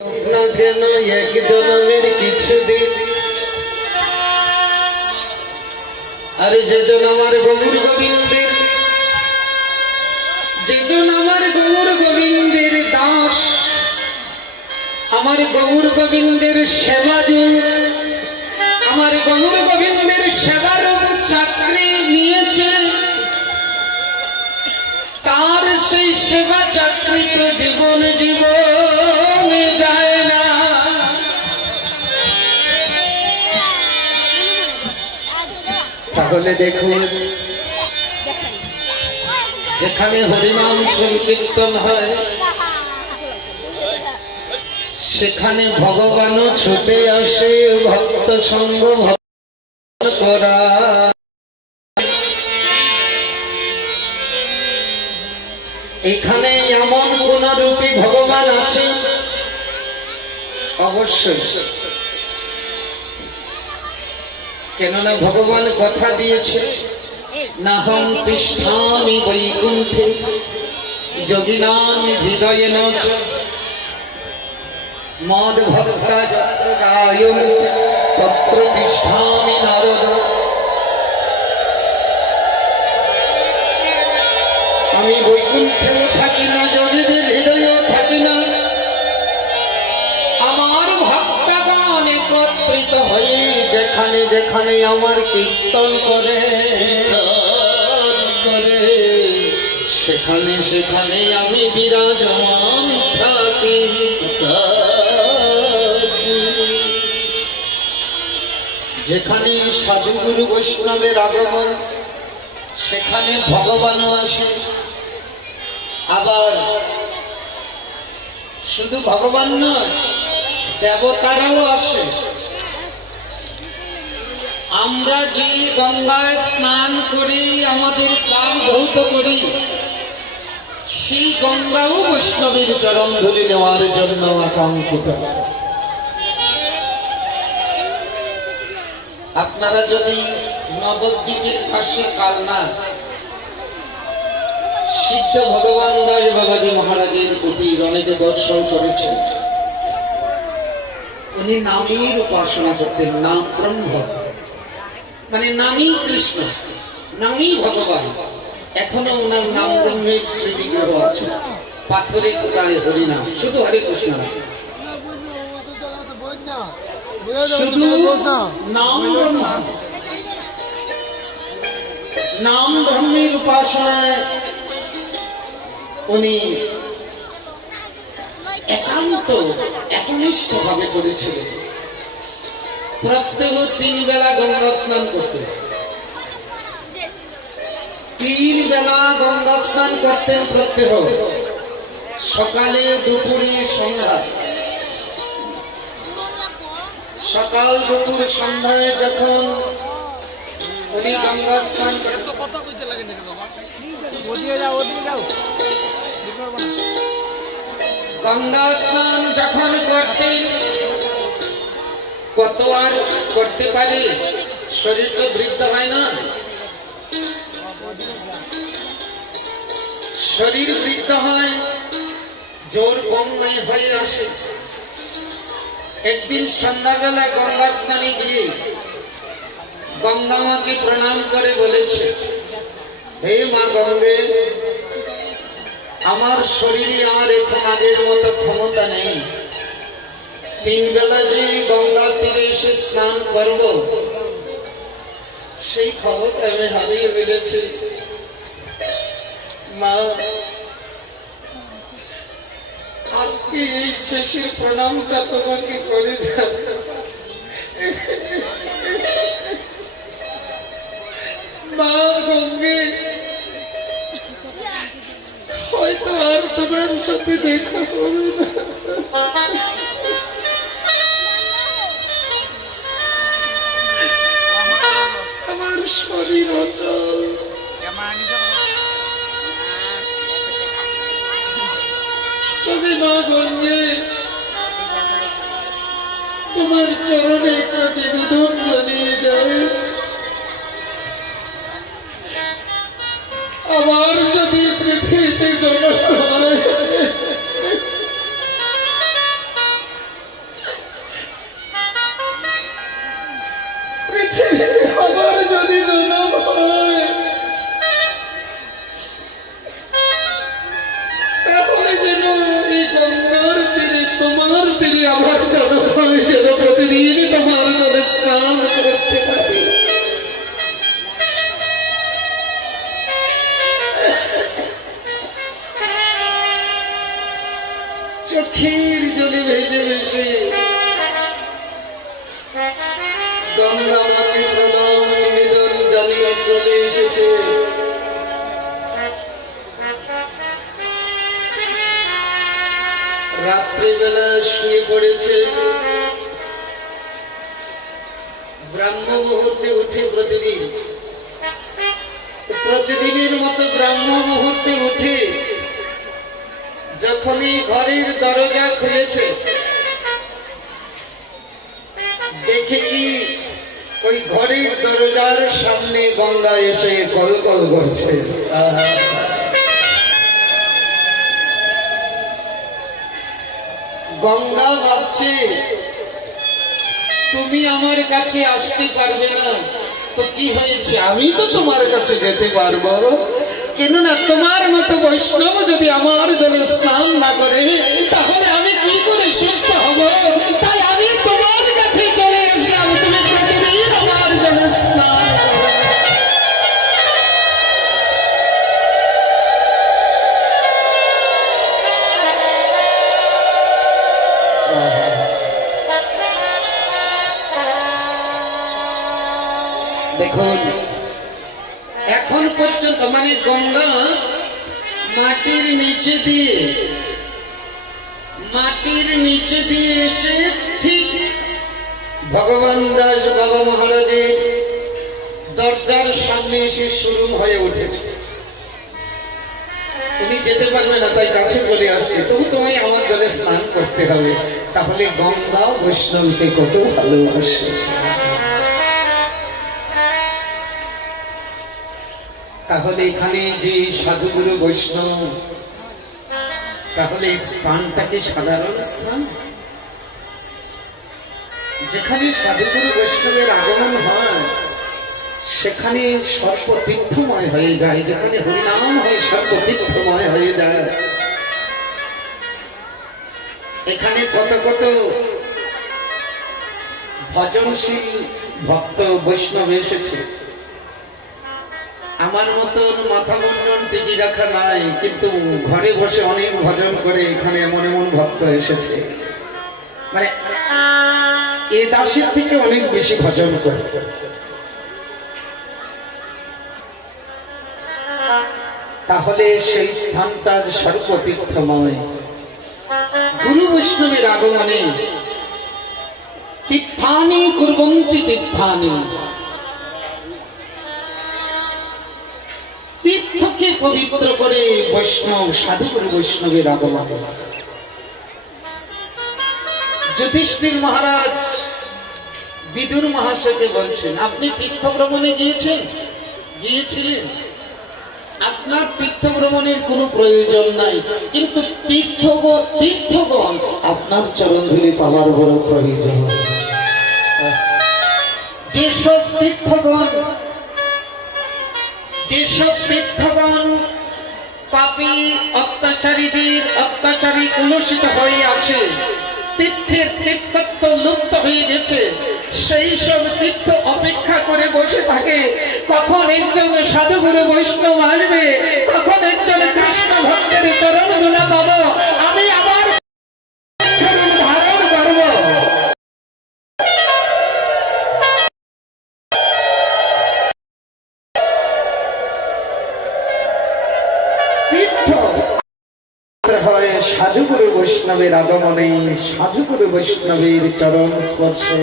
না কেন এক জন্মের কিছুদিন আর যেজন আমার গৌর গোবিন্দের যেজন আমার গৌর গোবিন্দের দাস আমার গৌর গোবিন্দের সেবাযুর আমার গৌর গোবিন্দের সেবার চাকরি নিয়েছে তার সেই সেবা চাকরি তো জীবন জীবনে যায় না। তাহলে দেখুন যেখানে হরিনাম সংকীর্তন হয় সেখানে ভগবানও ছুটে আসে ভক্ত সঙ্গ ভজন করা। এখানে এমন কোন রূপী ভগবান আছে অবশ্যই, কেননা ভগবান কথা দিয়েছে নাহং তিষ্ঠামি বৈকুণ্ঠে যোগিনাং হৃদয়েন চ মদ ভক্তা যত্র গায়ন্তি তত্র তিষ্ঠামি নারদ। আমি বৈকুণ্ঠেও থাকি না, যোগীদের হৃদয়েও থাকি না, আমার ভক্তগণ একত্রিত হয়ে যেখানে যেখানে আমার কীর্তন করে সেখানে সেখানে আমি বিরাজমান থাকি। যেখানে সাধুগুরু বৈষ্ণবের আগমন সেখানে ভগবানও আসে। আবার শুধু ভগবান নয়, দেবতারাও আসে। আমরা যে গঙ্গায় স্নান করি আমাদের পাপ ধৌত করি সেই গঙ্গাও বৈষ্ণবের চরণ ধরে নেওয়ার জন্য আকাঙ্ক্ষিত। আপনারা যদি নবদ্বীপের পাশে কালনা সিদ্ধ ভগবান দাস বাবাজি মহারাজের কুটির অনেকে দর্শন করেছেন। উনি নামের উপাসনা করতেন, নাম ব্রহ্ম মানে নামই কৃষ্ণ, নামই ভগবান। এখনো ওনার নাম ব্রহ্মের স্মৃতিগ্রহ আছে, পাথরে কোথায় হরিনাম, শুধু হরে কৃষ্ণ, শুধু নাম ব্রহ্ম। নাম ব্রহ্মের উপাসনায় উনি একান্ত একনিষ্ঠ ভাবে করেছিলেন। প্রত্যেক 3 বেলা গঙ্গা স্নান করতেন, 3 বেলা গঙ্গা স্নান করতেন প্রত্যেক, সকালে দুপুরে সন্ধ্যায়। সকাল দুপুর সন্ধ্যায় যখন উনি গঙ্গা স্নান করতেন, গঙ্গা স্নান যখন করতেন কত আর করতে পারে, শরীর তো বৃদ্ধ হয় না, শরীর বৃদ্ধ হয়, জোর কম নাই হয়ে আসে। একদিন সন্ধ্যাবেলা গঙ্গা স্নানে গিয়ে গঙ্গা মাকে প্রণাম করে বলেছে, হে মা গঙ্গে, আমার শরীরে আর এখন আগের মতো ক্ষমতা নেই, 3 বেলা যে গঙ্গার তীরে এসে স্নান করব সেই ক্ষমতা আমি হারিয়ে ফেলেছি। মা, আজকে এই শেষের প্রণামটা তোমাকে করে যাবে। মা গঙ্গে, হয়তো আর তোমার সাথে দেখা হবে না, আমার শরীর অচল, তবে মা গঙ্গে তোমার চরণে একটা নিবেদন জানিয়ে যায়, আমার যদি পৃথিবীতে জন্ম হয় রাত্রিবেলা শুয়ে পড়েছে, ব্রাহ্ম মুহূর্তে উঠে প্রতিদিনের মতো ব্রাহ্ম মুহূর্তে উঠে যখনই ঘরের দরজা খুলেছে, দেখে কি ওই ঘরের দরজার সামনে গঙ্গা এসে কল কল করছে। গঙ্গা ভাবছে তুমি আমার কাছে আসতে পারবে না, তো কি হয়েছে, আমি তো তোমার কাছে যেতে পারবো, কেননা তোমার মতো বৈষ্ণব যদি আমার জলে স্নান না করে তাহলে আমি কি করে সুস্থ হব, তাই আমি তোমার কাছে চলে আসলাম, তুমি প্রতিদিন আমার জলে স্নান করো। দেখুন এখন পর্যন্ত মানে গঙ্গা মাটির নিচে দিয়ে এসে ঠিক ভগবান দাস বাবা মহারাজের দরজার সামনে এসে শুরু হয়ে উঠেছে। তুমি যেতে পারবে না তাই কাছে চলে আসছে, তবু তোমায় আমার জলে স্নান করতে হবে। তাহলে গঙ্গা বৈষ্ণবকে কত ভালোবাসে। তাহলে এখানে যে সাধুগুরু বৈষ্ণব, তাহলে স্থানটাকে সাধারণ স্থান, যেখানে সাধুগুরু বৈষ্ণবের আগমন হয় সেখানে সর্বতীর্থময় হয়ে যায়, যেখানে হরিনাম হয় সর্বতীর্থময় হয়ে যায়। এখানে কত কত ভজনশীল ভক্ত বৈষ্ণব এসেছে। আমার মতন মাথা মুন্ডন টিকি রাখা নাই, কিন্তু ঘরে বসে অনেক ভজন করে এখানে এমন এমন ভক্ত এসেছে, মানে এ দাসের থেকে অনেক বেশি ভজন করে। তাহলে সেই স্থানটা সর্বতীর্থময়। গুরু বৈষ্ণবের আগমনে তীর্থানি কুর্বন্তি তীর্থানি, তীর্থকে পবিত্র করে বৈষ্ণব সাধুগুরু বৈষ্ণবের আগমনে। যুধিষ্ঠির মহারাজ বিদুর মহাশয়কে বলছেন, আপনি তীর্থ ভ্রমণে গিয়েছিলেন, আপনার তীর্থ ভ্রমণের কোনো প্রয়োজন নাই, কিন্তু তীর্থগণ আপনার চরণ ধুলি পাওয়ার বড় প্রয়োজন। যেসব তীর্থগণ পাপী অত্যাচারী কুলসিত হয়ে আছে, তীর্থের তীর্থত্ব লুপ্ত হয়ে গেছে, সেই সব তীর্থ অপেক্ষা করে বসে থাকে কখন একজন সাধুগুরু বৈষ্ণব আসবে, কখন একজন কৃষ্ণ ভক্তের চরণ ধুলা পাবো, আমি আমার ধারণ করবো। তীর্থ হয় সাধুগুরু বৈষ্ণবের আগমনে, সাধুগুরু বৈষ্ণবের চরণ স্পর্শে।